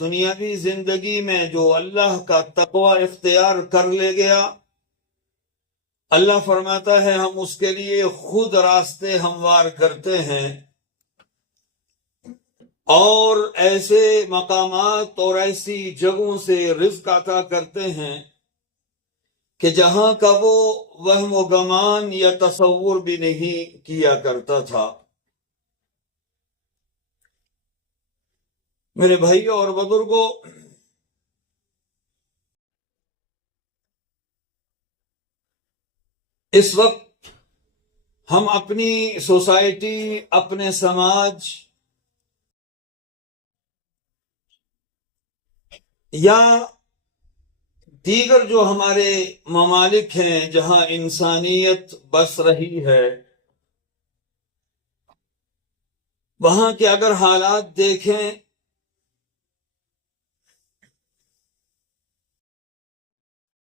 دنیاوی زندگی میں جو اللہ کا تقوی اختیار کر لے گیا، اللہ فرماتا ہے ہم اس کے لیے خود راستے ہموار کرتے ہیں اور ایسے مقامات اور ایسی جگہوں سے رزق عطا کرتے ہیں کہ جہاں کا وہ وہم و گمان یا تصور بھی نہیں کیا کرتا تھا۔ میرے بھائیوں اور بزرگوں، اس وقت ہم اپنی سوسائٹی، اپنے سماج یا دیگر جو ہمارے ممالک ہیں جہاں انسانیت بس رہی ہے، وہاں کے اگر حالات دیکھیں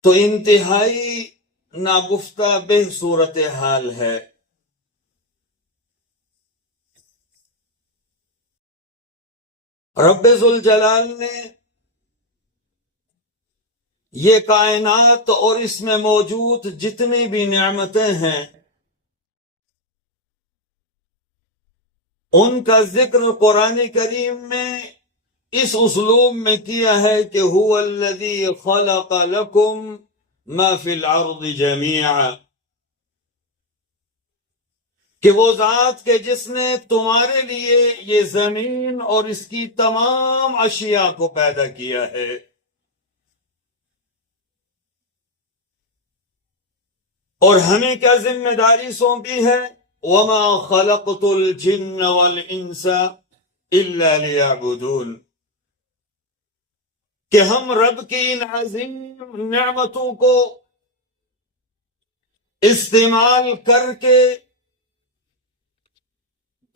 تو انتہائی ناگفتہ بہ صورتحال ہے۔ رب ذوالجلال نے یہ کائنات اور اس میں موجود جتنی بھی نعمتیں ہیں ان کا ذکر قرآن کریم میں اس اسلوب میں کیا ہے کہ هو الذی خلق لکم ما فی الارض جمیعا، کہ وہ ذات کے جس نے تمہارے لیے یہ زمین اور اس کی تمام اشیاء کو پیدا کیا ہے۔ اور ہمیں کیا ذمہ داری سونپی ہے؟ وَمَا خَلَقْتُ الْجِنَّ وَالْإِنسَ إِلَّا لِيَعْبُدُونَ، کہ ہم رب کی ان عظیم نعمتوں کو استعمال کر کے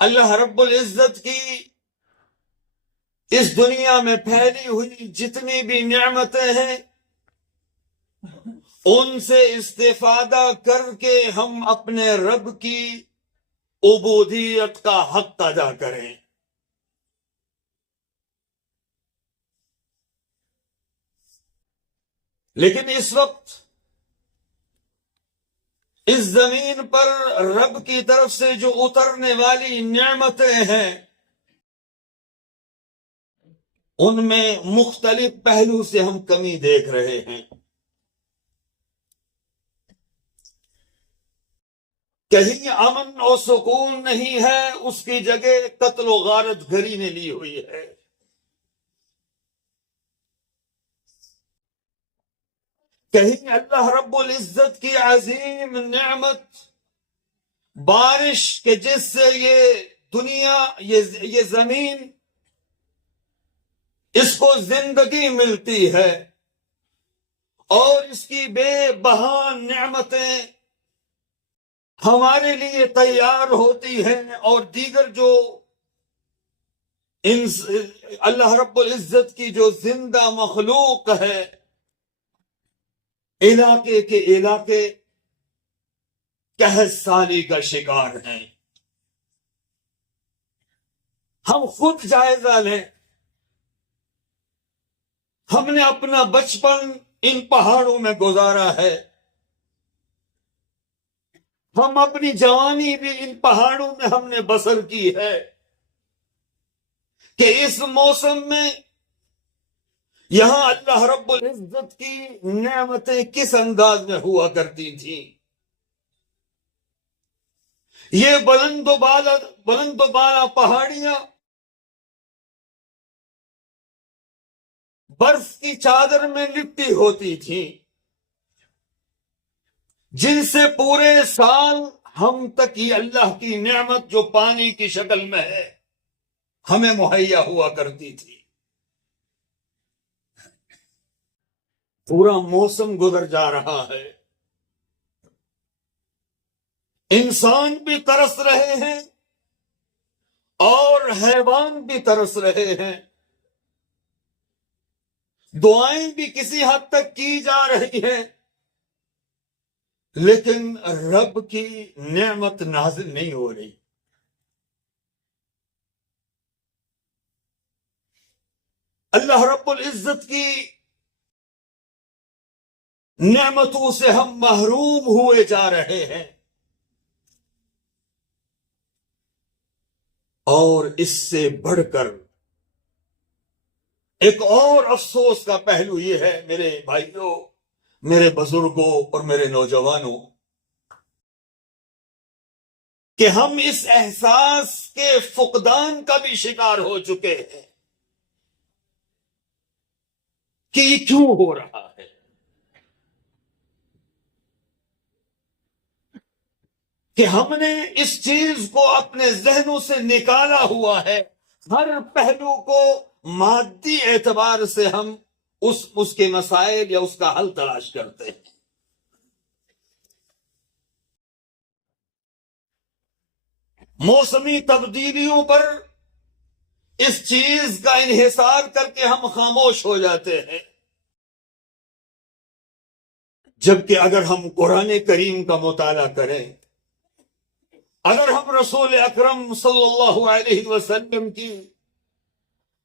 اللہ رب العزت کی اس دنیا میں پھیلی ہوئی جتنی بھی نعمتیں ہیں ان سے استفادہ کر کے ہم اپنے رب کی عبودیت کا حق ادا کریں۔ لیکن اس وقت اس زمین پر رب کی طرف سے جو اترنے والی نعمتیں ہیں ان میں مختلف پہلو سے ہم کمی دیکھ رہے ہیں۔ کہیں امن اور سکون نہیں ہے، اس کی جگہ قتل و غارت گری نے لی ہوئی ہے۔ کہیں اللہ رب العزت کی عظیم نعمت بارش کے جس سے یہ دنیا، یہ زمین، اس کو زندگی ملتی ہے اور اس کی بے بہا نعمتیں ہمارے لیے تیار ہوتی ہیں، اور دیگر جو اللہ رب العزت کی جو زندہ مخلوق ہے علاقے کے علاقے قحط سالی کا شکار ہیں۔ ہم خود جائزہ لیں، ہم نے اپنا بچپن ان پہاڑوں میں گزارا ہے، ہم اپنی جوانی بھی ان پہاڑوں میں ہم نے بسر کی ہے، کہ اس موسم میں یہاں اللہ رب العزت کی نعمتیں کس انداز میں ہوا کرتی تھیں۔ یہ بلند و بالا پہاڑیاں برف کی چادر میں لپٹی ہوتی تھیں، جن سے پورے سال ہم تک یہ اللہ کی نعمت جو پانی کی شکل میں ہے ہمیں مہیا ہوا کرتی تھی۔ پورا موسم گزر جا رہا ہے، انسان بھی ترس رہے ہیں اور حیوان بھی ترس رہے ہیں، دعائیں بھی کسی حد تک کی جا رہی ہیں، لیکن رب کی نعمت نازل نہیں ہو رہی۔ اللہ رب العزت کی نعمتوں سے ہم محروم ہوئے جا رہے ہیں، اور اس سے بڑھ کر ایک اور افسوس کا پہلو یہ ہے میرے بھائیوں، میرے بزرگوں اور میرے نوجوانوں، کہ ہم اس احساس کے فقدان کا بھی شکار ہو چکے ہیں کہ یہ کیوں ہو رہا ہے۔ کہ ہم نے اس چیز کو اپنے ذہنوں سے نکالا ہوا ہے، ہر پہلو کو مادی اعتبار سے ہم اس کے مسائل یا اس کا حل تلاش کرتے ہیں۔ موسمی تبدیلیوں پر اس چیز کا انحصار کر کے ہم خاموش ہو جاتے ہیں، جبکہ اگر ہم قرآن کریم کا مطالعہ کریں، اگر ہم رسول اکرم صلی اللہ علیہ وسلم کی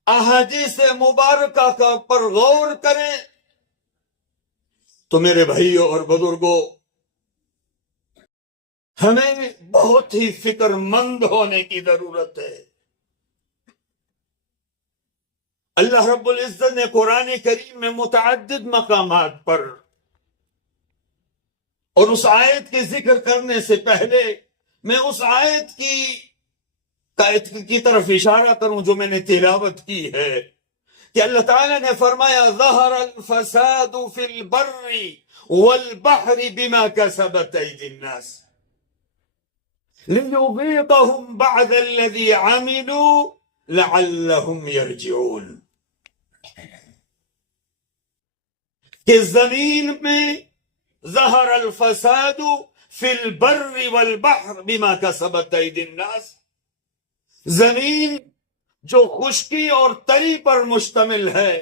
احادیث مبارکہ پر غور کریں، تو میرے بھائیوں اور بزرگوں، ہمیں بہت ہی فکر مند ہونے کی ضرورت ہے۔ اللہ رب العزت نے قرآن کریم میں متعدد مقامات پر، اور اس آیت کے ذکر کرنے سے پہلے میں اس آیت کی طرف اشارہ کروں جو میں نے تلاوت کی ہے، کہ اللہ تعالیٰ نے فرمایا ظہر الفساد فی البر والبحر بما کسبت ایدی الناس لیذیقہم بعد الذی عملوا لعلہم یرجعون۔ کہ زمین میں ظہر الفساد فی البر والبحر بما کسبت ایدی الناس، زمین جو خشکی اور تری پر مشتمل ہے،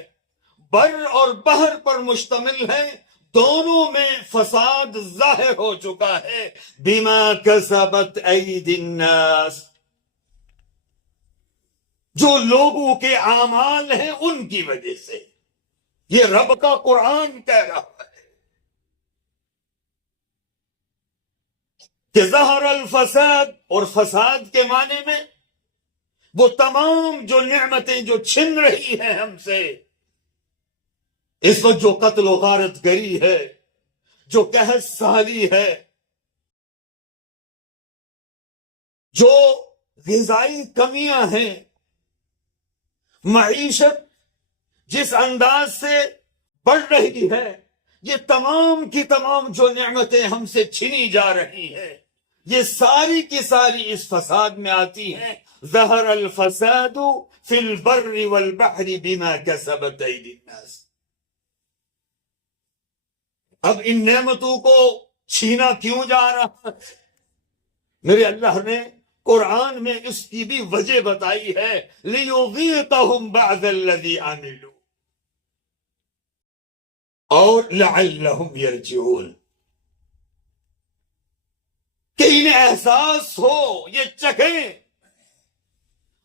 بر اور بحر پر مشتمل ہے، دونوں میں فساد ظاہر ہو چکا ہے، بما کسبت ایدی الناس، جو لوگوں کے اعمال ہیں ان کی وجہ سے۔ یہ رب کا قرآن کہہ رہا ہے کہ ظہر الفساد، اور فساد کے معنی میں وہ تمام جو نعمتیں جو چھن رہی ہیں ہم سے اس وقت، جو قتل و غارت گری ہے، جو قحط سالی ہے، جو غذائی کمیاں ہیں، معیشت جس انداز سے بڑھ رہی ہے، یہ تمام کی تمام جو نعمتیں ہم سے چھنی جا رہی ہیں، یہ ساری کی ساری اس فساد میں آتی ہیں۔ ظہر الفساد فی البر والبحر بما کسبت ایدی الناس۔ اب ان نعمتوں کو چھینا کیوں جا رہا ہے؟ میرے اللہ نے قرآن میں اس کی بھی وجہ بتائی ہے، لیذیقہم بعد الذی عملوا اور لعلہم یرجعون، کہ انہیں احساس ہو، یہ چکھیں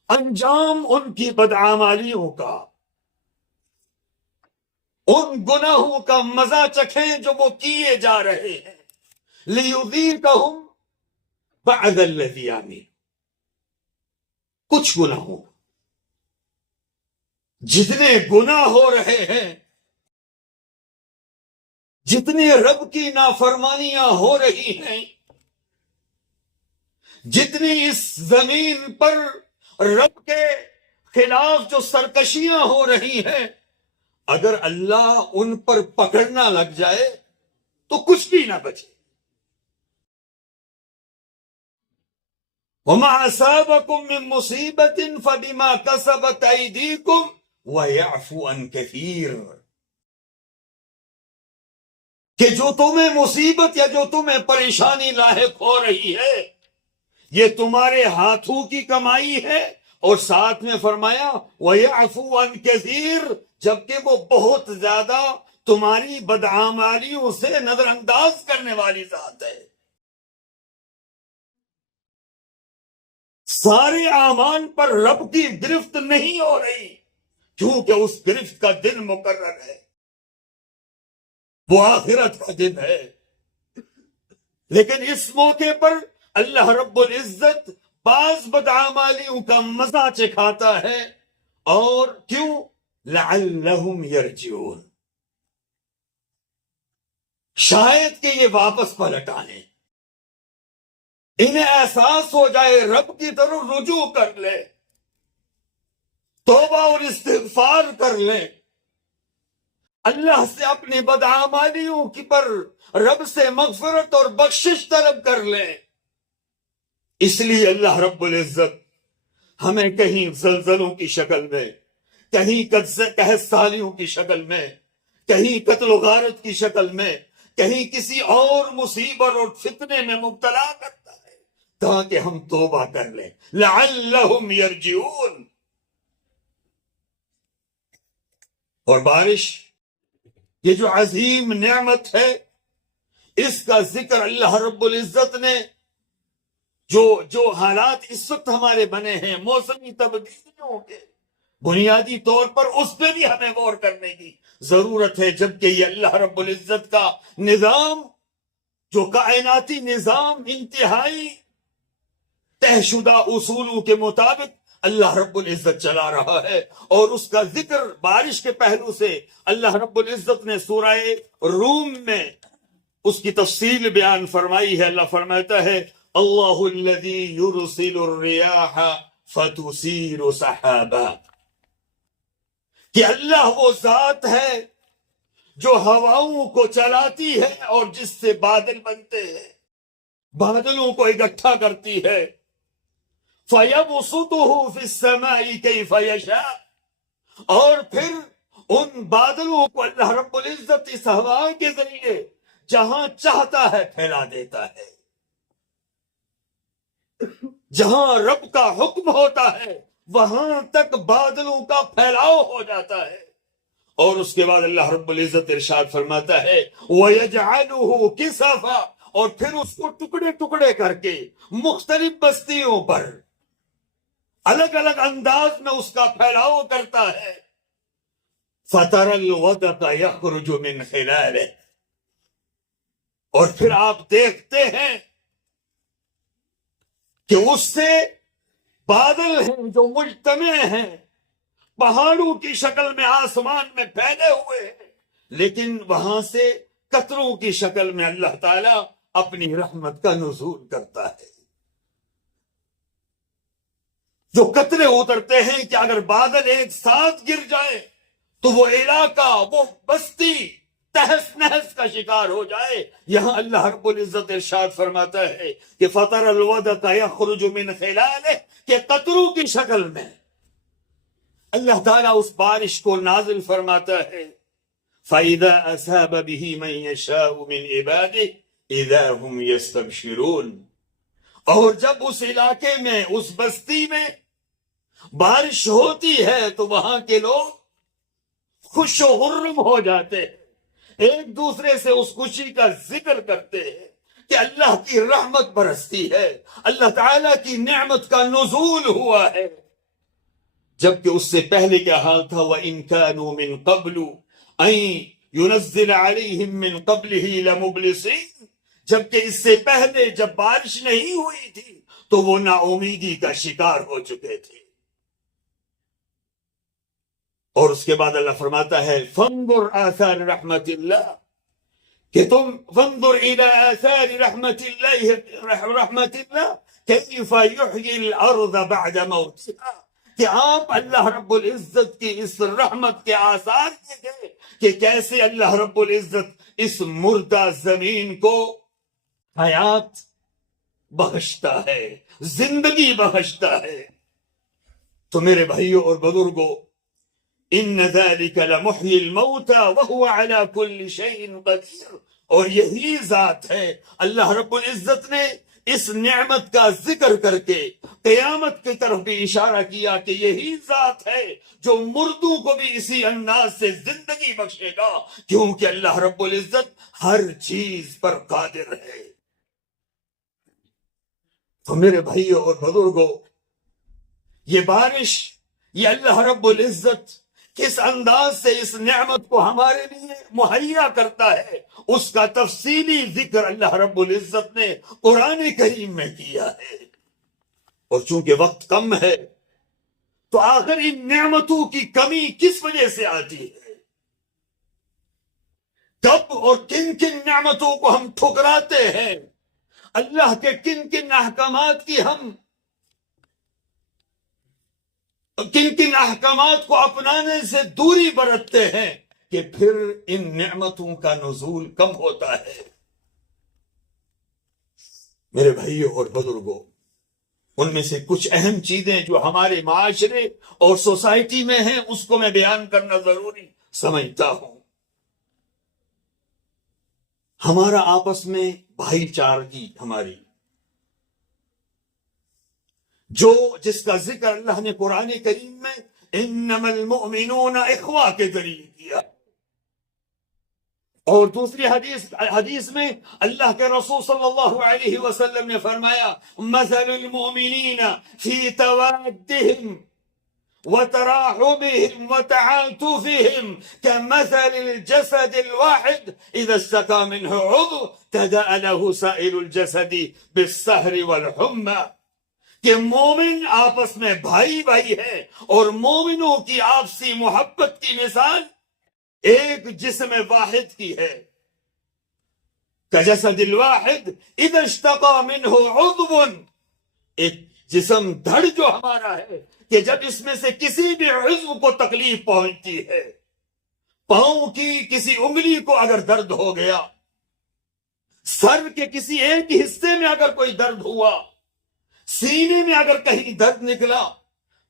انجام ان کی بدعمالیوں کا، ان گناہوں کا مزہ چکھیں جو وہ کیے جا رہے ہیں۔ لیذیقہم بعد الذی عملوا، کچھ گناہوں، جتنے گناہ ہو رہے ہیں، جتنے رب کی نافرمانیاں ہو رہی ہیں، جتنی اس زمین پر رب کے خلاف جو سرکشیاں ہو رہی ہیں، اگر اللہ ان پر پکڑنا لگ جائے تو کچھ بھی نہ بچے۔ وَمَا أَصَابَكُم مِّن مُّصِيبَةٍ فَبِمَا كَسَبَتْ أَيْدِيكُمْ وَيَعْفُو عَن كَثِيرٍ، کہ جو تمہیں مصیبت یا جو تمہیں پریشانی لاحق ہو رہی ہے، یہ تمہارے ہاتھوں کی کمائی ہے، اور ساتھ میں فرمایا وَيَعْفُو عَن كَثِيرٍ، جبکہ وہ بہت زیادہ تمہاری بدعمالیوں سے نظر انداز کرنے والی ذات ہے۔ سارے اعمال پر رب کی گرفت نہیں ہو رہی، کیونکہ اس گرفت کا دن مقرر ہے، وہ آخرت کا دن ہے۔ لیکن اس موقع پر اللہ رب العزت بعض بدعمالیوں کا مزہ چکھاتا ہے، اور کیوں؟ لعلہم یرجعون، شاید کہ یہ واپس پلٹ آئیں، انہیں احساس ہو جائے، رب کی طرف رجوع کر لے، توبہ اور استغفار کر لیں، اللہ سے اپنی بدعمالیوں کی پر رب سے مغفرت اور بخشش طلب کر لیں۔ اس لیے اللہ رب العزت ہمیں کہیں زلزلوں کی شکل میں، کہیں قحط سالیوں کی شکل میں، کہیں قتل و غارت کی شکل میں، کہیں کسی اور مصیبت اور فتنے میں مبتلا کرتا ہے تاکہ ہم توبہ کر لیں، لعلہم یرجعون۔ اور بارش، یہ جو عظیم نعمت ہے، اس کا ذکر اللہ رب العزت نے جو حالات اس وقت ہمارے بنے ہیں موسمی تبدیلیوں کے، بنیادی طور پر اس پہ بھی ہمیں غور کرنے کی ضرورت ہے، جبکہ یہ اللہ رب العزت کا نظام، جو کائناتی نظام انتہائی طے شدہ اصولوں کے مطابق اللہ رب العزت چلا رہا ہے، اور اس کا ذکر بارش کے پہلو سے اللہ رب العزت نے سورہ روم میں اس کی تفصیل بیان فرمائی ہے۔ اللہ فرماتا ہے اللہ الذی یرسل الریاح فتثیر سحابا، کہ اللہ وہ ذات ہے جو ہواؤں کو چلاتی ہے اور جس سے بادل بنتے ہیں، بادلوں کو اکٹھا کرتی ہے، فَيَبْسُطُهُ فِي السَّمَاءِ كَيْفَ يَشَاءُ، اور پھر ان بادلوں کو اللہ رب العزت اس ہوا کے ذریعے جہاں چاہتا ہے پھیلا دیتا ہے، جہاں رب کا حکم ہوتا ہے وہاں تک بادلوں کا پھیلاؤ ہو جاتا ہے۔ اور اس کے بعد اللہ رب العزت ارشاد فرماتا ہے وَيَجْعَلُهُ كِسَفًا، اور پھر اس کو ٹکڑے ٹکڑے کر کے مختلف بستیوں پر الگ الگ انداز میں اس کا پھیلاؤ کرتا ہے، فَتَرَى الْوَدْقَ يَخْرُجُ مِنْ خِلَالِهِ، اور پھر آپ دیکھتے ہیں کہ اس سے بادل ہیں جو مجتمع ہیں، پہاڑوں کی شکل میں آسمان میں پھیلے ہوئے ہیں، لیکن وہاں سے قطروں کی شکل میں اللہ تعالیٰ اپنی رحمت کا نزول کرتا ہے۔ جو قطرے اترتے ہیں کہ اگر بادل ایک ساتھ گر جائے تو وہ علاقہ، وہ بستی تہس نہس کا شکار ہو جائے۔ یہاں اللہ رب العزت ارشاد فرماتا ہے کہ فَتَرَى الْوَدْقَ يَخْرُجُ مِنْ خِلَالِهِ، کہ قطروں کی شکل میں اللہ تعالیٰ اس بارش کو نازل فرماتا ہے، فَإِذَا أَصَابَ بِهِ مَن يَشَاءُ مِنْ عِبَادِهِ إِذَا هُمْ يَسْتَبْشِرُونَ، اور جب اس علاقے میں، اس بستی میں بارش ہوتی ہے تو وہاں کے لوگ خوش و خرم ہو جاتے ہیں، ایک دوسرے سے اس خوشی کا ذکر کرتے ہیں کہ اللہ کی رحمت برستی ہے، اللہ تعالیٰ کی نعمت کا نزول ہوا ہے۔ جبکہ اس سے پہلے کیا حال تھا؟ وَإِن كَانُوا مِن قَبْلُ أَن يُنَزِّلَ عَلَيْهِم مِّن قَبْلِهِ لَمُبْلِسِينَ، جبکہ اس سے پہلے جب بارش نہیں ہوئی تھی تو وہ نا امیدی کا شکار ہو چکے تھے۔ اور اس کے بعد اللہ فرماتا ہے فَانظُرْ آثَارِ رحمت اللہ، کہ تم فَانظُرْ إِلَىٰ آثَارِ رحمت اللہ كَيْفَ يُحْيِي الْأَرْضَ بَعْدَ مَوْتِهَا، کہ آپ اللہ رب العزت کی اس رحمت کے آثار دیکھیں کہ کیسے اللہ رب العزت اس مردہ زمین کو حیات بخشتا ہے، زندگی بخشتا ہے۔ تو میرے بھائیوں اور بزرگوں، ان ذلک لمحیی الموتى وهو على كل شيء قدیر، اور یہی ذات ہے، اللہ رب العزت نے اس نعمت کا ذکر کر کے قیامت کی طرف بھی اشارہ کیا کہ یہی ذات ہے جو مردوں کو بھی اسی انداز سے زندگی بخشے گا، کیونکہ اللہ رب العزت ہر چیز پر قادر ہے۔ تو میرے بھائیوں اور بزرگوں، یہ بارش، یہ اللہ رب العزت کس انداز سے اس نعمت کو ہمارے لیے مہیا کرتا ہے، اس کا تفصیلی ذکر اللہ رب العزت نے قرآن کریم میں کیا ہے۔ اور چونکہ وقت کم ہے تو آخر ان نعمتوں کی کمی کس وجہ سے آتی ہے؟ کب اور کن کن نعمتوں کو ہم ٹھکراتے ہیں؟ اللہ کے کن کن احکامات کی ہم کن کن احکامات کو اپنانے سے دوری برتتے ہیں کہ پھر ان نعمتوں کا نزول کم ہوتا ہے؟ میرے بھائیوں اور بزرگوں، ان میں سے کچھ اہم چیزیں جو ہمارے معاشرے اور سوسائٹی میں ہیں اس کو میں بیان کرنا ضروری سمجھتا ہوں۔ ہمارا آپس میں بھائی چارگی، ہماری جس کا ذکر اللہ نے قرآن کریم میں انما المؤمنون اخوہ کے ذریعے کیا، اور دوسری حدیث میں اللہ کے رسول صلی اللہ علیہ وسلم نے فرمایا مثل المؤمنین فی توادہم وتراحمهم وتعاطفهم كمثل الجسد الواحد إذا اشتكى منه عضو تداعى له سائر الجسد بالسهر والحمى، کہ مومن آپس میں بھائی بھائی ہے، اور مومنوں کی آپسی محبت کی مثال ایک جسم واحد کی ہے، كجسد الواحد إذا اشتكى منه عضو، ایک جسم دھڑ جو ہمارا ہے کہ جب اس میں سے کسی بھی عضو کو تکلیف پہنچتی ہے، پاؤں کی کسی انگلی کو اگر درد ہو گیا، سر کے کسی ایک حصے میں اگر کوئی درد ہوا، سینے میں اگر کہیں درد نکلا،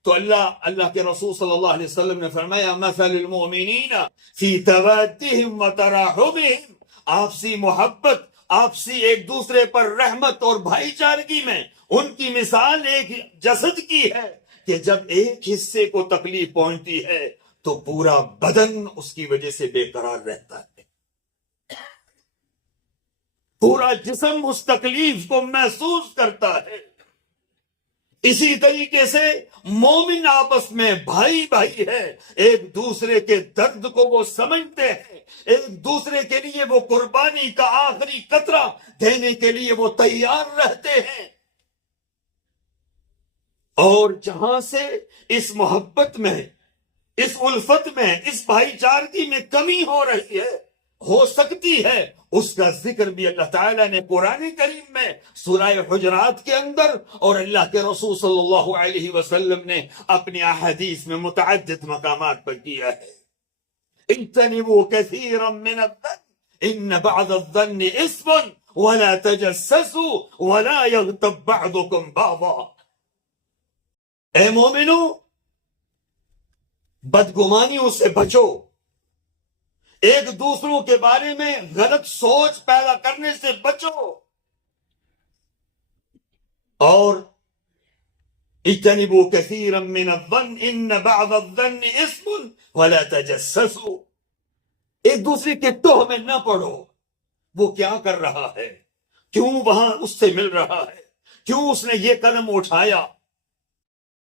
تو اللہ کے رسول صلی اللہ علیہ وسلم نے فرمایا مثل المؤمنین فی توادہم وتراحمہم، آپسی محبت، آپسی ایک دوسرے پر رحمت اور بھائی چارگی میں ان کی مثال ایک جسد کی ہے کہ جب ایک حصے کو تکلیف پہنچتی ہے تو پورا بدن اس کی وجہ سے بے قرار رہتا ہے، پورا جسم اس تکلیف کو محسوس کرتا ہے۔ اسی طریقے سے مومن آپس میں بھائی بھائی ہے، ایک دوسرے کے درد کو وہ سمجھتے ہیں، ایک دوسرے کے لیے وہ قربانی کا آخری قطرہ دینے کے لیے وہ تیار رہتے ہیں۔ اور جہاں سے اس محبت میں، اس الفت میں، اس بھائی چارگی میں کمی ہو رہی ہے، ہو سکتی ہے، اس کا ذکر بھی اللہ تعالیٰ نے قرآن کریم میں سورہ حجرات کے اندر اور اللہ کے رسول صلی اللہ علیہ وسلم نے اپنی احادیث میں متعدد مقامات پر کیا ہے۔ اجتنبوا كثيرا من الظن ان بعض الظن اثم ولا تجسسوا ولا يغتب بعضكم بعضا، اے مومنو بدگمانیوں سے بچو، ایک دوسروں کے بارے میں غلط سوچ پیدا کرنے سے بچو، اور اجتنبوا كثيرا من الظن ان بعض الظن اثم ولا تجسسوا، ایک دوسرے کے توہ میں نہ پڑو، وہ کیا کر رہا ہے، کیوں وہاں اس سے مل رہا ہے، کیوں اس نے یہ قدم اٹھایا،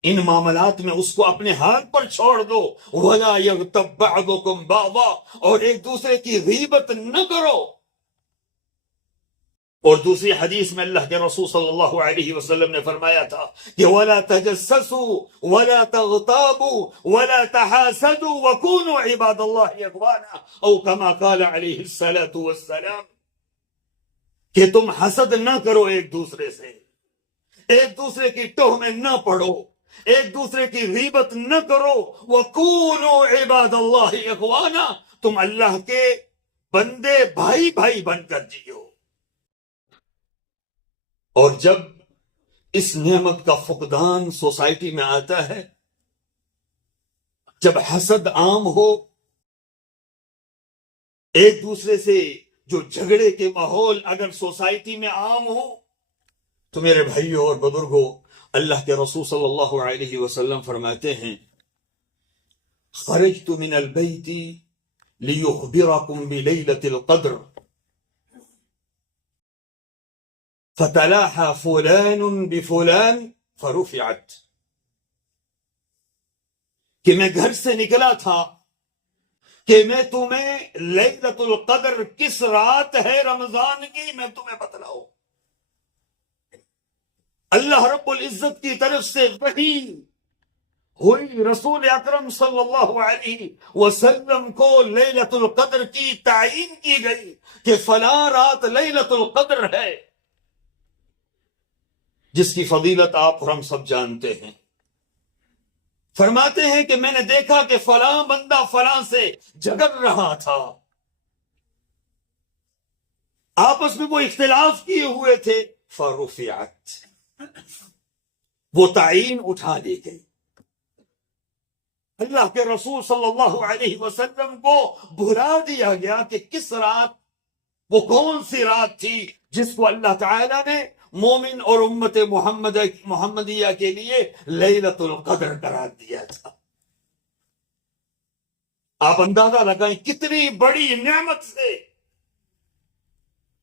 ان معاملات میں اس کو اپنے ہاتھ پر چھوڑ دو۔ وَلَا يَغْتَبْ بَعْضُكُمْ بَعْضًا، اور ایک دوسرے کی غیبت نہ کرو۔ اور دوسری حدیث میں اللہ کے رسول صلی اللہ علیہ وسلم نے فرمایا تھا کہ وَلَا تَجَسَّسُوا وَلَا تَغْتَابُوا وَلَا تَحَاسَدُوا وَكُونُوا عِبَادَ اللَّهِ إِخْوَانًا، او كما قال علیہ الصلاة والسلام، کہ تم حسد نہ کرو ایک دوسرے سے، ایک دوسرے کی ٹوہ میں نہ پڑو، ایک دوسرے کی غیبت نہ کرو، وَكُونُوا عِبَادَ اللَّهِ إِخْوَانًا، تم اللہ کے بندے بھائی بھائی بن کر جیو۔ اور جب اس نعمت کا فقدان سوسائٹی میں آتا ہے، جب حسد عام ہو، ایک دوسرے سے جو جھگڑے کے ماحول اگر سوسائٹی میں عام ہو، تو میرے بھائیوں اور بزرگوں، اللہ کے رسول صلی اللہ علیہ وسلم فرماتے ہیں خرجت من البیت لیخبرکم بلیلۃ القدر فتلاحى فلان بفلان فرفعت، کہ میں گھر سے نکلا تھا کہ میں تمہیں لیلۃ القدر کس رات ہے رمضان کی میں تمہیں بتلاؤں۔ اللہ رب العزت کی طرف سے وحی ہوئی، رسول اکرم صلی اللہ علیہ وسلم کو لیلۃ القدر کی تعین کی گئی کہ فلاں رات لیلۃ القدر ہے، جس کی فضیلت آپ اور ہم سب جانتے ہیں۔ فرماتے ہیں کہ میں نے دیکھا کہ فلاں بندہ فلاں سے جھگڑ رہا تھا، آپس میں وہ اختلاف کیے ہوئے تھے، فرفعت، وہ تعین اٹھا لی گئی۔ اللہ کے رسول صلی اللہ علیہ وسلم کو بھلا دیا گیا کہ کس رات، وہ کون سی رات تھی جس کو اللہ تعالیٰ نے مومن اور امت محمدیہ کے لیے لیلۃ القدر قرار دیا تھا۔ آپ اندازہ لگائیں کتنی بڑی نعمت سے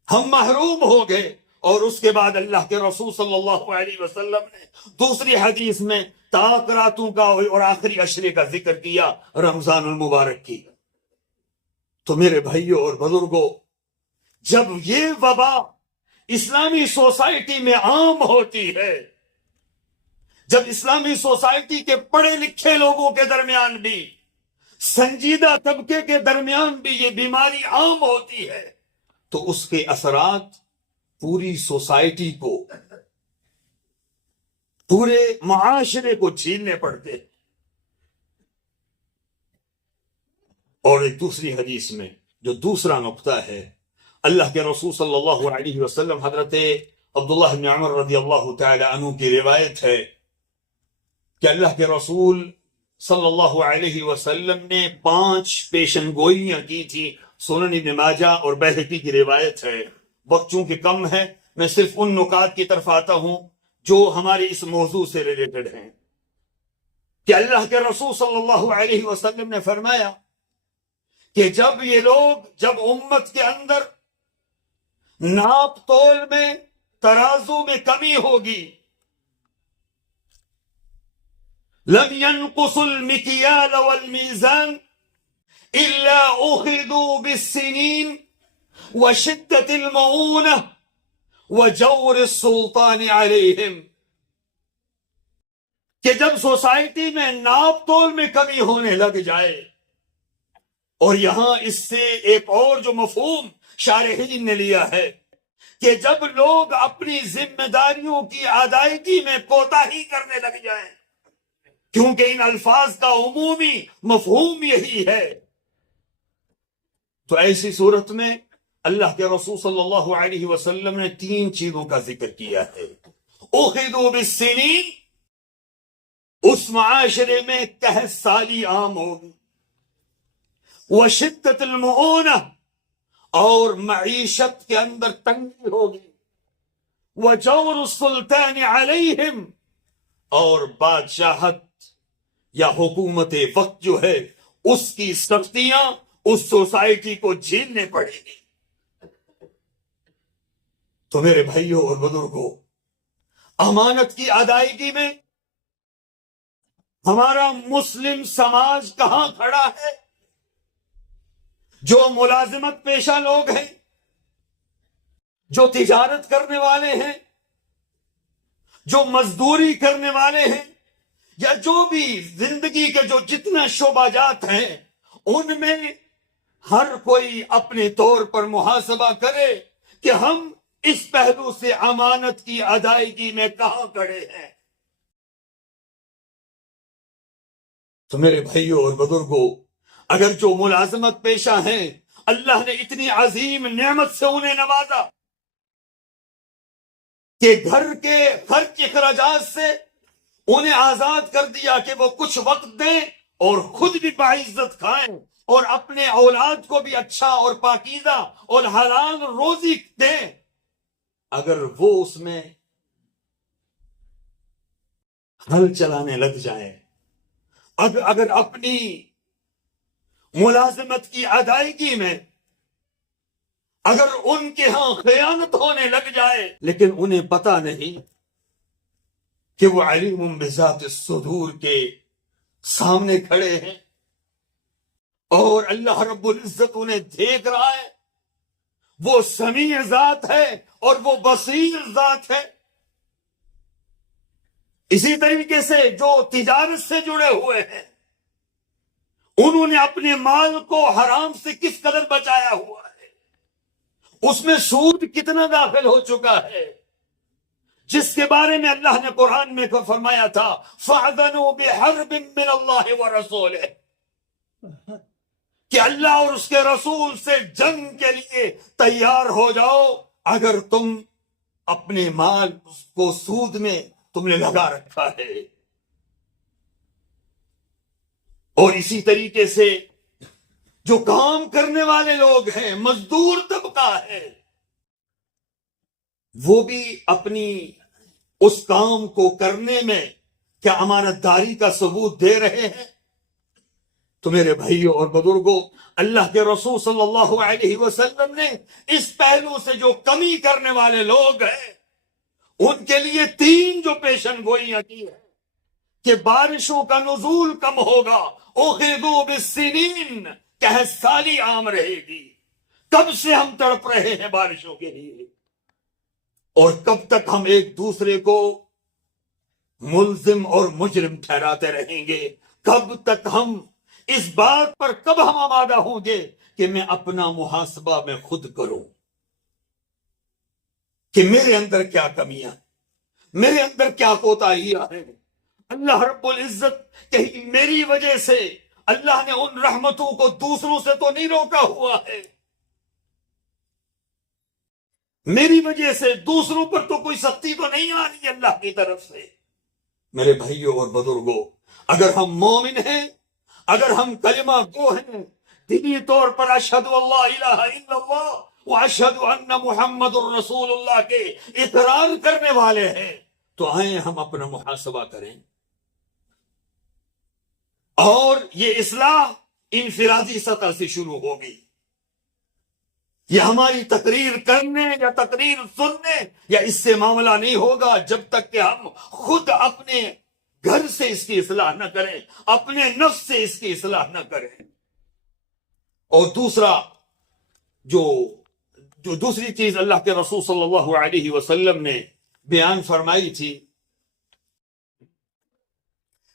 ہم محروم ہو گئے، اور اس کے بعد اللہ کے رسول صلی اللہ علیہ وسلم نے دوسری حدیث میں طلاق راتوں کا اور آخری عشرے کا ذکر کیا، رمضان المبارک کی۔ تو میرے بھائیوں اور بزرگوں، جب یہ وبا اسلامی سوسائٹی میں عام ہوتی ہے، جب اسلامی سوسائٹی کے پڑھے لکھے لوگوں کے درمیان بھی، سنجیدہ طبقے کے درمیان بھی یہ بیماری عام ہوتی ہے، تو اس کے اثرات پوری سوسائٹی کو، پورے معاشرے کو جھیلنے پڑتے۔ اور ایک دوسری حدیث میں جو دوسرا نقطہ ہے، اللہ کے رسول صلی اللہ علیہ وسلم، حضرت عبداللہ بن عمر رضی اللہ تعالی عنہ کی روایت ہے کہ اللہ کے رسول صلی اللہ علیہ وسلم نے 5 پیشن گوئیاں کی تھی۔ سنن ابن ماجہ اور بیہقی کی روایت ہے۔ وقت چونکہ کم ہے، میں صرف ان نکات کی طرف آتا ہوں جو ہمارے اس موضوع سے ریلیٹڈ ہیں، کہ اللہ کے رسول صلی اللہ علیہ وسلم نے فرمایا کہ جب امت کے اندر ناپ تول میں، ترازو میں کمی ہوگی، لم ينقص المكيال والميزان الا اخذوا بالسنين وشدة المؤونة وجور السلطان عليهم، کہ جب سوسائٹی میں ناپ تول میں کمی ہونے لگ جائے، اور یہاں اس سے ایک اور جو مفہوم شارحین نے لیا ہے کہ جب لوگ اپنی ذمہ داریوں کی ادائیگی میں کوتاہی کرنے لگ جائیں، کیونکہ ان الفاظ کا عمومی مفہوم یہی ہے، تو ایسی صورت میں اللہ کے رسول صلی اللہ علیہ وسلم نے 3 چیزوں کا ذکر کیا ہے۔ اخذوا بالسنین، اس معاشرے میں قحط سالی عام ہوگی، وشدت المعونہ، اور معیشت کے اندر تنگی ہوگی، وجور السلطان علیہم، اور بادشاہت یا حکومت وقت جو ہے اس کی سختیاں اس سوسائٹی کو جھیلنے پڑے گی۔ تو میرے بھائیوں اور بزرگوں، امانت کی ادائیگی میں ہمارا مسلم سماج کہاں کھڑا ہے؟ جو ملازمت پیشہ لوگ ہیں، جو تجارت کرنے والے ہیں، جو مزدوری کرنے والے ہیں، یا جو بھی زندگی کے جو جتنا شعبہ جات ہیں، ان میں ہر کوئی اپنے طور پر محاسبہ کرے کہ ہم اس پہلو سے امانت کی ادائیگی میں کہاں کھڑے ہیں۔ تو میرے بھائیوں اور بزرگوں، اگر جو ملازمت پیشہ ہیں، اللہ نے اتنی عظیم نعمت سے انہیں نوازا کہ گھر کے خرچ اخراجات سے انہیں آزاد کر دیا کہ وہ کچھ وقت دیں اور خود بھی باعزت کھائیں، اور اپنے اولاد کو بھی اچھا اور پاکیزہ اور حلال روزی دیں، اگر وہ اس میں ہل چلانے لگ جائیں، اگر اپنی ملازمت کی ادائیگی میں اگر ان کے ہاں خیانت ہونے لگ جائے، لیکن انہیں پتہ نہیں کہ وہ علیم بذات الصدور کے سامنے کھڑے ہیں، اور اللہ رب العزت انہیں دیکھ رہا ہے. وہ سمیع ذات ہے اور وہ بصیر ذات ہے. اسی طریقے سے جو تجارت سے جڑے ہوئے ہیں انہوں نے اپنے مال کو حرام سے کس قدر بچایا ہوا ہے, اس میں سود کتنا داخل ہو چکا ہے, جس کے بارے میں اللہ نے قرآن میں فرمایا تھا فَأَذَنُوا بِحَرْبٍ مِّنَ اللَّهِ وَرَسُولِهِ, کہ اللہ اور اس کے رسول سے جنگ کے لیے تیار ہو جاؤ اگر تم اپنے مال کو سود میں تم نے لگا رکھا ہے. اور اسی طریقے سے جو کام کرنے والے لوگ ہیں, مزدور طبقہ ہے, وہ بھی اپنی اس کام کو کرنے میں کیا امانت داری کا ثبوت دے رہے ہیں؟ تو میرے بھائیوں اور بزرگوں, اللہ کے رسول صلی اللہ علیہ وسلم نے اس پہلو سے جو کمی کرنے والے لوگ ہیں ان کے لیے 3 جو پیشن گوئیاں کی ہے کہ بارشوں کا نزول کم ہوگا, اخذوا بالسنین, قحط سالی عام رہے گی. کب سے ہم تڑپ رہے ہیں بارشوں کے لیے, اور کب تک ہم ایک دوسرے کو ملزم اور مجرم ٹھہراتے رہیں گے؟ کب تک ہم اس بات پر کب ہم آمادہ ہوں گے کہ میں اپنا محاسبہ میں خود کروں کہ میرے اندر کیا کمیاں, میرے اندر کیا کوتاہیاں ہیں؟ اللہ رب العزت کہیں میری وجہ سے اللہ نے ان رحمتوں کو دوسروں سے تو نہیں روکا ہوا ہے, میری وجہ سے دوسروں پر تو کوئی سختی تو نہیں آ رہی اللہ کی طرف سے. میرے بھائیوں اور بزرگوں, اگر ہم مومن ہیں, اگر ہم کلمہ گو ہیں, دینی طور پر اشہد اللہ الہ الا اللہ واشہد ان محمد الرسول اللہ کے اقرار کرنے والے ہیں, تو آئیں ہم اپنا محاسبہ کریں. اور یہ اصلاح انفرادی سطح سے شروع ہوگی. یہ ہماری تقریر کرنے یا تقریر سننے یا اس سے معاملہ نہیں ہوگا جب تک کہ ہم خود اپنے گھر سے اس کی اصلاح نہ کریں, اپنے نفس سے اس کی اصلاح نہ کریں. اور دوسرا جو دوسری چیز اللہ کے رسول صلی اللہ علیہ وسلم نے بیان فرمائی تھی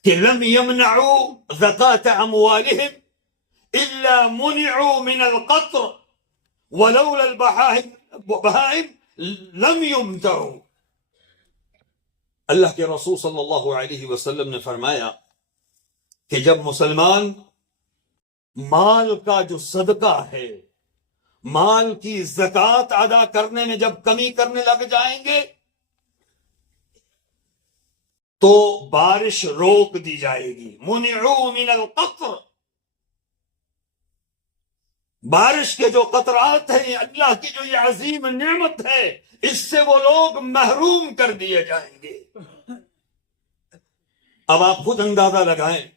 کہ لم يمنعوا زکاة اموالهم الا منعوا من القطر ولولا البہائم لم يمطروا. اللہ کے رسول صلی اللہ علیہ وسلم نے فرمایا کہ جب مسلمان مال کا جو صدقہ ہے, مال کی زکوٰۃ ادا کرنے میں جب کمی کرنے لگ جائیں گے تو بارش روک دی جائے گی. منعوا من القطر, بارش کے جو قطرات ہیں, اللہ کی جو یہ عظیم نعمت ہے, اس سے وہ لوگ محروم کر دیے جائیں گے. اب آپ خود اندازہ لگائیں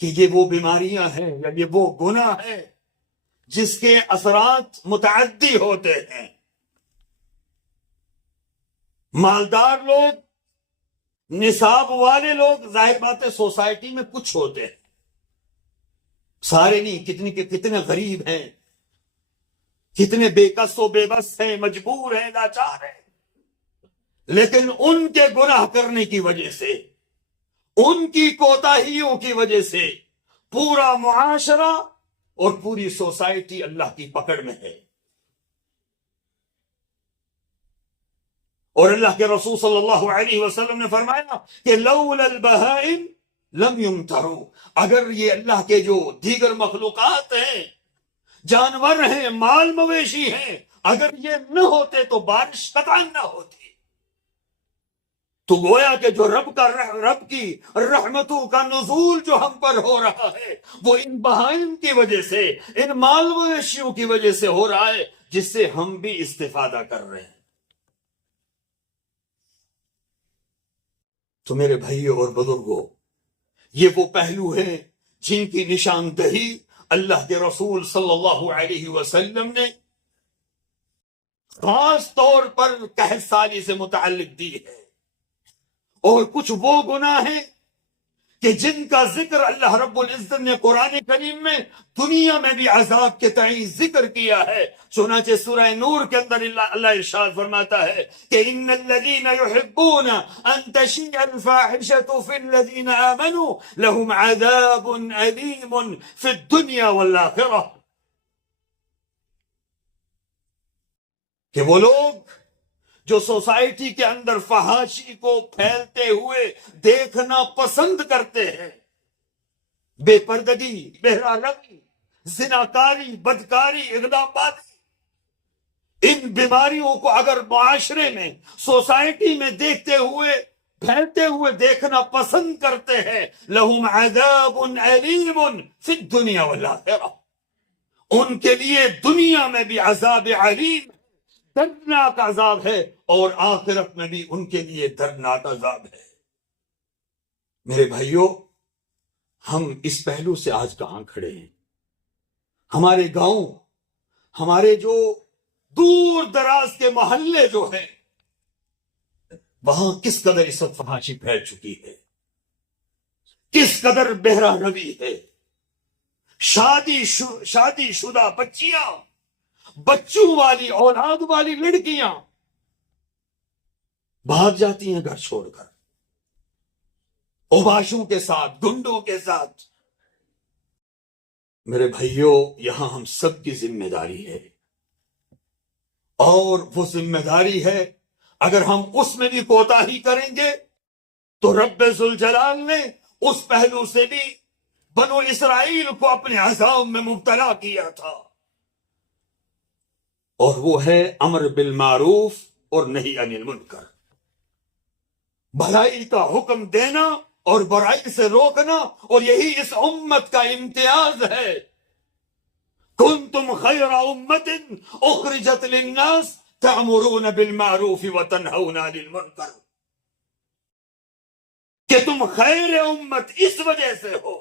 کہ یہ وہ بیماریاں ہیں یا یہ وہ گناہ ہیں جس کے اثرات متعدی ہوتے ہیں. مالدار لوگ, نصاب والے لوگ, ظاہر بات ہے سوسائٹی میں کچھ ہوتے ہیں, سارے نہیں, کتنے غریب ہیں, کتنے بے کس و بے بس ہیں, مجبور ہیں, لاچار ہیں, لیکن ان کے گناہ کرنے کی وجہ سے, ان کی کوتاہیوں کی وجہ سے پورا معاشرہ اور پوری سوسائٹی اللہ کی پکڑ میں ہے. اور اللہ کے رسول صلی اللہ علیہ وسلم نے فرمایا کہ لولا البہائم لم یمطروا, اگر یہ اللہ کے جو دیگر مخلوقات ہیں, جانور ہیں, مال مویشی ہیں, اگر یہ نہ ہوتے تو بارش قطعاً نہ ہوتی. تو گویا کہ جو رب کی رحمتوں کا نزول جو ہم پر ہو رہا ہے وہ ان بہائم کی وجہ سے, ان مال مویشیوں کی وجہ سے ہو رہا ہے, جس سے ہم بھی استفادہ کر رہے ہیں. تو میرے بھائیوں اور بزرگوں, یہ وہ پہلو ہیں جن کی نشاندہی اللہ کے رسول صلی اللہ علیہ وسلم نے خاص طور پر قحط سالی سے متعلق دی ہے. اور کچھ وہ گناہ ہیں کہ جن کا ذکر اللہ رب العزت نے قرآن کریم میں دنیا میں بھی عذاب کے تعین ذکر کیا ہے. چنانچہ سورہ نور کے اندر اللہ ارشاد فرماتا ہے کہ ان الذین یحبون ان تشیع الفاحشۃ فی الذین آمنوا لهم عذاب علیم فی الدنیا والآخرہ. کہ وہ لوگ جو سوسائٹی کے اندر فحاشی کو پھیلتے ہوئے دیکھنا پسند کرتے ہیں، بے پردگی، بہرا روی، زناکاری، بدکاری، اغدامات، ان بیماریوں کو اگر معاشرے میں، سوسائٹی میں دیکھتے ہوئے، پھیلتے ہوئے دیکھنا پسند کرتے ہیں، لہم عذاب علیم فی الدنیا والآخرہ، ان کے لیے دنیا میں بھی عذاب علیم، دردناک عذاب ہے، اور آخرت میں بھی ان کے لیے دردناک عذاب ہے. میرے بھائیوں، ہم اس پہلو سے آج کہاں کھڑے ہیں؟ ہمارے گاؤں، ہمارے جو دور دراز کے محلے جو ہیں، وہاں کس قدر اس وقت فحاشی پھیل چکی ہے، کس قدر بہرا روی ہے. شادی شدہ بچیاں، بچوں والی، اولاد والی لڑکیاں بھاگ جاتی ہیں گھر چھوڑ کر، اوباشوں کے ساتھ، گنڈوں کے ساتھ. میرے بھائیوں، یہاں ہم سب کی ذمہ داری ہے، اور وہ ذمہ داری ہے اگر ہم اس میں بھی کوتاہی کریں گے تو رب ذوالجلال نے اس پہلو سے بھی بنو اسرائیل کو اپنے عذاب میں مبتلا کیا تھا، اور وہ ہے امر بالمعروف اور نہی عن المنکر، بھلائی کا حکم دینا اور برائی سے روکنا. اور یہی اس امت کا امتیاز ہے. کنتم خیر امت اخرجت للناس تأمرون بالمعروف وتنہون عن المنکر، کہ تم خیر امت اس وجہ سے ہو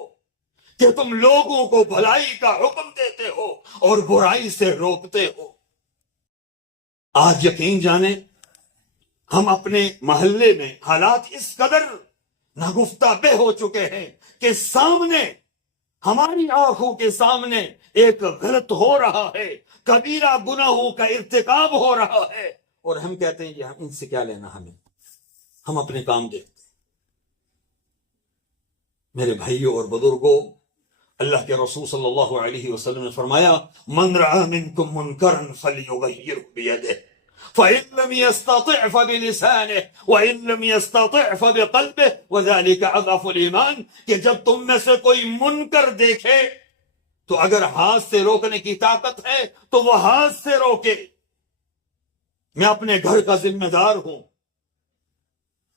کہ تم لوگوں کو بھلائی کا حکم دیتے ہو اور برائی سے روکتے ہو. آج یقین جانیں، ہم اپنے محلے میں حالات اس قدر ناگفتہ بے ہو چکے ہیں کہ سامنے، ہماری آنکھوں کے سامنے ایک غلط ہو رہا ہے، کبیرہ گناہوں کا ارتکاب ہو رہا ہے، اور ہم کہتے ہیں ان سے کیا لینا، ہم اپنے کام دیکھتے ہیں. میرے بھائیوں اور بزرگوں، اللہ کے رسول صلی اللہ علیہ وسلم نے فرمایا، من رأى منکم منکرا فلیغیرہ بیدہ فإن لم يستطع فبلسانه وإن لم يستطع فبقلبه وذلك أضعف الإيمان. کہ جب تم میں سے کوئی منکر دیکھے تو اگر ہاتھ سے روکنے کی طاقت ہے تو وہ ہاتھ سے روکے. میں اپنے گھر کا ذمہ دار ہوں،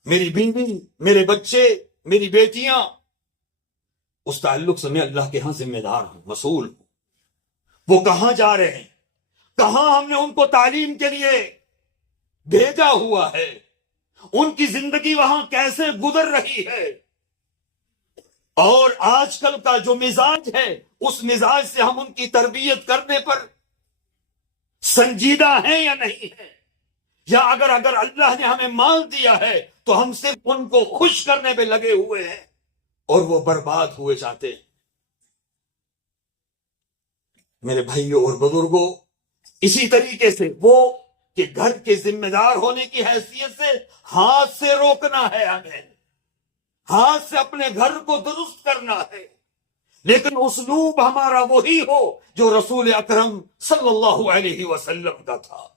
میری بیوی، میرے بچے، میری بیٹیاں، اس تعلق سے میں اللہ کے ہاں ذمہ دار ہوں، مسئول ہوں. وہ کہاں جا رہے ہیں، کہاں ہم نے ان کو تعلیم کے لیے بھیجا ہوا ہے، ان کی زندگی وہاں کیسے گزر رہی ہے، اور آج کل کا جو مزاج ہے اس مزاج سے ہم ان کی تربیت کرنے پر سنجیدہ ہیں یا نہیں ہیں، یا اگر اللہ نے ہمیں مال دیا ہے تو ہم صرف ان کو خوش کرنے پہ لگے ہوئے ہیں اور وہ برباد ہوئے جاتے ہیں. میرے بھائیوں اور بزرگوں، اسی طریقے سے وہ کہ گھر کے ذمہ دار ہونے کی حیثیت سے ہاتھ سے روکنا ہے، ہمیں ہاتھ سے اپنے گھر کو درست کرنا ہے، لیکن اسلوب ہمارا وہی ہو جو رسول اکرم صلی اللہ علیہ وسلم کا تھا.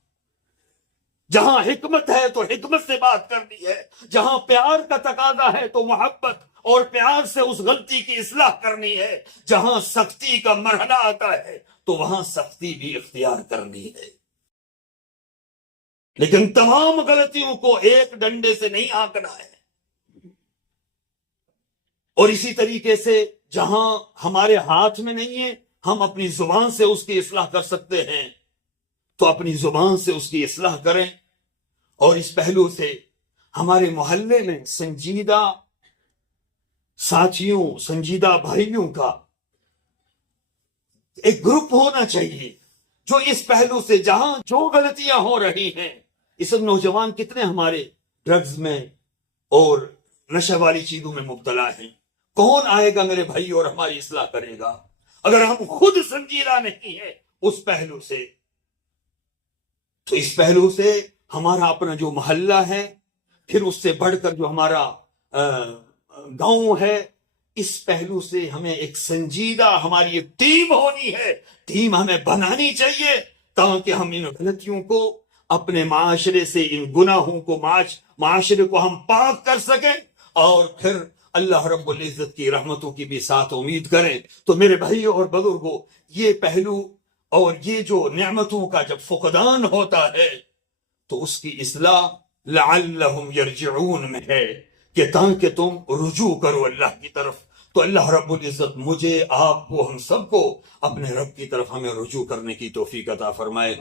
جہاں حکمت ہے تو حکمت سے بات کرنی ہے، جہاں پیار کا تقاضا ہے تو محبت اور پیار سے اس غلطی کی اصلاح کرنی ہے، جہاں سختی کا مرحلہ آتا ہے تو وہاں سختی بھی اختیار کرنی ہے. لیکن تمام غلطیوں کو ایک ڈنڈے سے نہیں آنکنا ہے. اور اسی طریقے سے جہاں ہمارے ہاتھ میں نہیں ہے، ہم اپنی زبان سے اس کی اصلاح کر سکتے ہیں تو اپنی زبان سے اس کی اصلاح کریں. اور اس پہلو سے ہمارے محلے میں سنجیدہ ساتھیوں، سنجیدہ بھائیوں کا ایک گروپ ہونا چاہیے جو اس پہلو سے، جہاں جو غلطیاں ہو رہی ہیں، اس وقت نوجوان کتنے ہمارے ڈرگز میں اور نشہ والی چیزوں میں مبتلا ہیں، کون آئے گا میرے بھائی اور ہماری اصلاح کرے گا اگر ہم خود سنجیدہ نہیں ہیں اس پہلو سے؟ تو اس پہلو سے ہمارا اپنا جو محلہ ہے، پھر اس سے بڑھ کر جو ہمارا گاؤں ہے، اس پہلو سے ہمیں ایک سنجیدہ ہماری ایک ٹیم ہونی ہے، ٹیم ہمیں بنانی چاہیے تاکہ ہم ان غلطیوں کو اپنے معاشرے سے، ان گناہوں کو معاشرے کو ہم پاک کر سکیں، اور پھر اللہ رب العزت کی رحمتوں کی بھی ساتھ امید کریں۔ تو میرے بھائیوں اور بزرگوں، یہ پہلو اور یہ جو نعمتوں کا جب فقدان ہوتا ہے تو اس کی اصلاح لعلہم یرجعون میں ہے کہ تاکہ تم رجوع کرو اللہ کی طرف۔ تو اللہ رب العزت مجھے، آپ کو، ہم سب کو اپنے رب کی طرف ہمیں رجوع کرنے کی توفیق عطا فرمائے۔